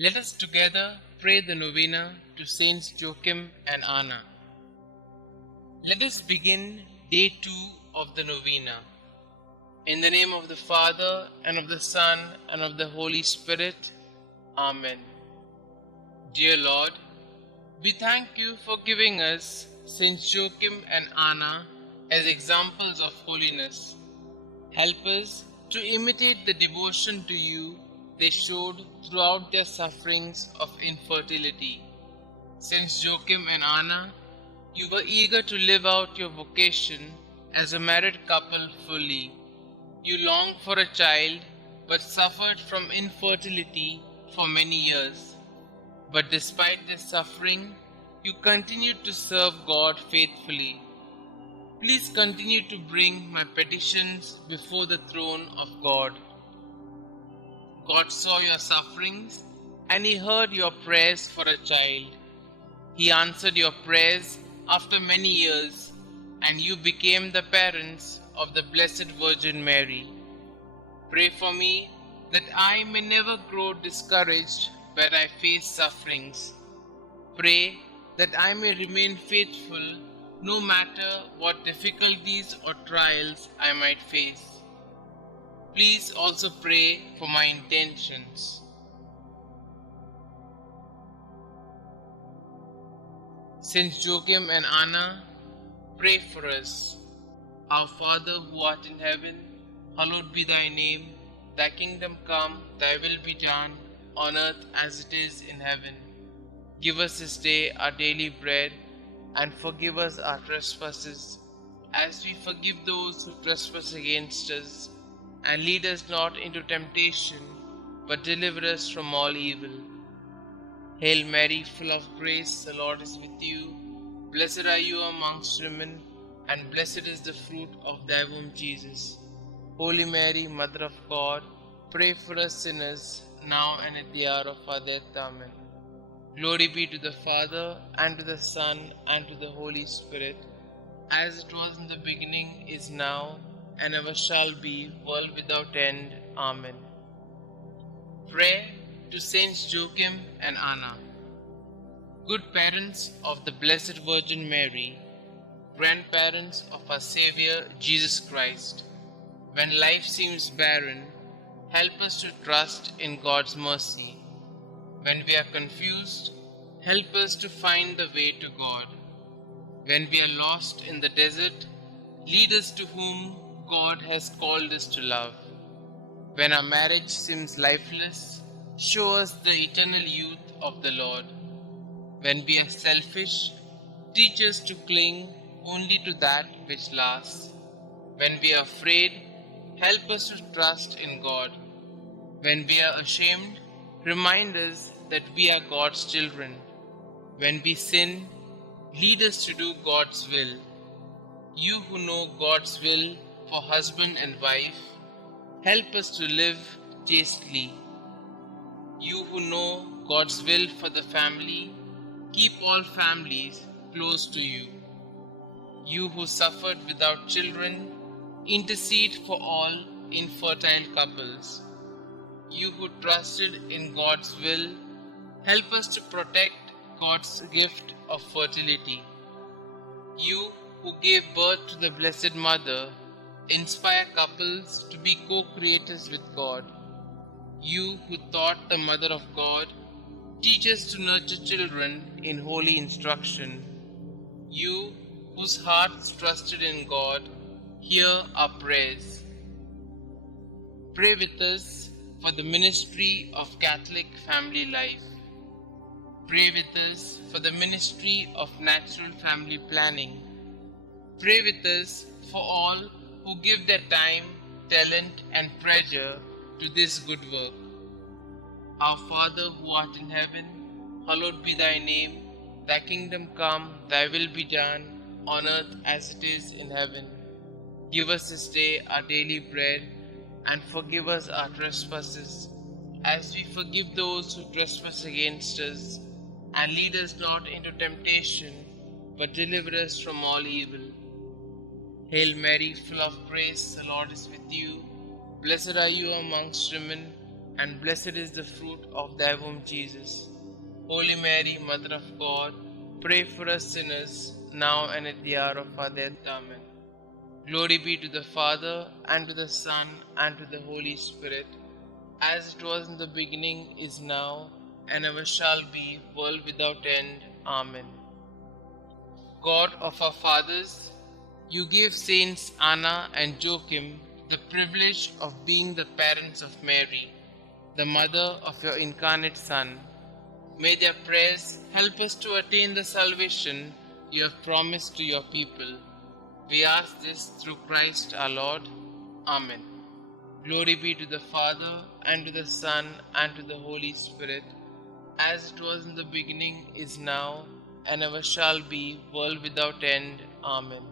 Let us together pray the Novena to Saints Joachim and Anna. Let us begin day 2 of the Novena. In the name of the Father, and of the Son, and of the Holy Spirit. Amen. Dear Lord, we thank you for giving us Saints Joachim and Anna as examples of holiness. Help us to imitate the devotion to you they showed throughout their sufferings of infertility. Saints Joachim and Anna, you were eager to live out your vocation as a married couple fully. You longed for a child but suffered from infertility for many years. But despite this suffering, you continued to serve God faithfully. Please continue to bring my petitions before the throne of God. God saw your sufferings and He heard your prayers for a child. He answered your prayers after many years, and you became the parents of the Blessed Virgin Mary. Pray for me that I may never grow discouraged where I face sufferings. Pray that I may remain faithful no matter what difficulties or trials I might face. Please also pray for my intentions. Saints Joachim and Anna, pray for us. Our Father who art in heaven, hallowed be thy name. Thy kingdom come, thy will be done, on earth as it is in heaven. Give us this day our daily bread, and forgive us our trespasses, as we forgive those who trespass against us. And lead us not into temptation, but deliver us from all evil. Hail Mary, full of grace, the Lord is with you. Blessed are you amongst women, and blessed is the fruit of thy womb, Jesus. Holy Mary, Mother of God, pray for us sinners, now and at the hour of our death. Amen. Glory be to the Father, and to the Son, and to the Holy Spirit, as it was in the beginning, is now, and ever shall be, world without end. Amen. Prayer to Saints Joachim and Anna. Good parents of the Blessed Virgin Mary, grandparents of our Xavier, Jesus Christ, when life seems barren, help us to trust in God's mercy. When we are confused, help us to find the way to God. When we are lost in the desert, lead us to whom God has called us to love. When our marriage seems lifeless, show us the eternal youth of the Lord. When we are selfish, teach us to cling only to that which lasts. When we are afraid, help us to trust in God. When we are ashamed, remind us that we are God's children. When we sin, lead us to do God's will. You who know God's will for husband and wife, help us to live chastely. You who know God's will for the family, keep all families close to you. You who suffered without children, intercede for all infertile couples. You who trusted in God's will, help us to protect God's gift of fertility. You who gave birth to the Blessed Mother, inspire couples to be co-creators with God. You who taught the Mother of God, teach us to nurture children in holy instruction. You whose hearts trusted in God, hear our prayers. Pray with us for the ministry of Catholic family life. Pray with us for the ministry of natural family planning. Pray with us for all who give their time, talent, and treasure to this good work. Our Father who art in heaven, hallowed be thy name. Thy kingdom come, thy will be done, on earth as it is in heaven. Give us this day our daily bread, and forgive us our trespasses, as we forgive those who trespass against us. And lead us not into temptation, but deliver us from all evil. Hail Mary, full of grace, the Lord is with you. Blessed are you amongst women, and blessed is the fruit of thy womb, Jesus. Holy Mary, Mother of God, pray for us sinners, now and at the hour of our death. Amen. Glory be to the Father, and to the Son, and to the Holy Spirit, as it was in the beginning, is now, and ever shall be, world without end. Amen. God of our fathers, you gave Saints Anna and Joachim the privilege of being the parents of Mary, the mother of your incarnate Son. May their prayers help us to attain the salvation you have promised to your people. We ask this through Christ our Lord. Amen. Glory be to the Father, and to the Son, and to the Holy Spirit, as it was in the beginning, is now, and ever shall be, world without end. Amen.